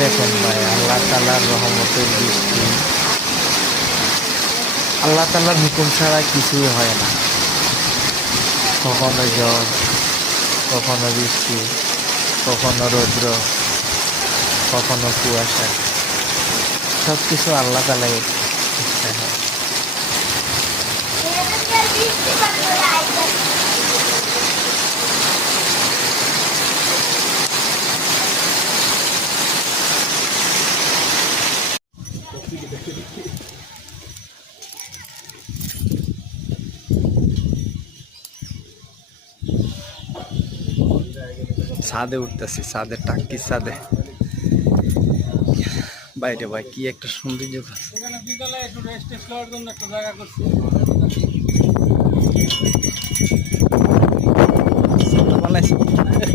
দেখেন ভাই, আল্লাহ তাআলার রহমতের বৃষ্টি। আল্লাহ তাআলার হুকুম ছাড়া কিছুই হয় না। কখনো ঝড়, কখনো বৃষ্টি, কখনো রৌদ্র, কখনো কুয়াশা, সব কিছু আল্লাহ তাআলাই ইচ্ছা হয়। ছাদে উঠতেছি, ছাদের টাঙ্কির ছাদে। বাইরে ভাই কি একটা সৌন্দর্য আছে। বিকালে একটু রেস্ট নেওয়ার জন্য একটা জায়গা করছি।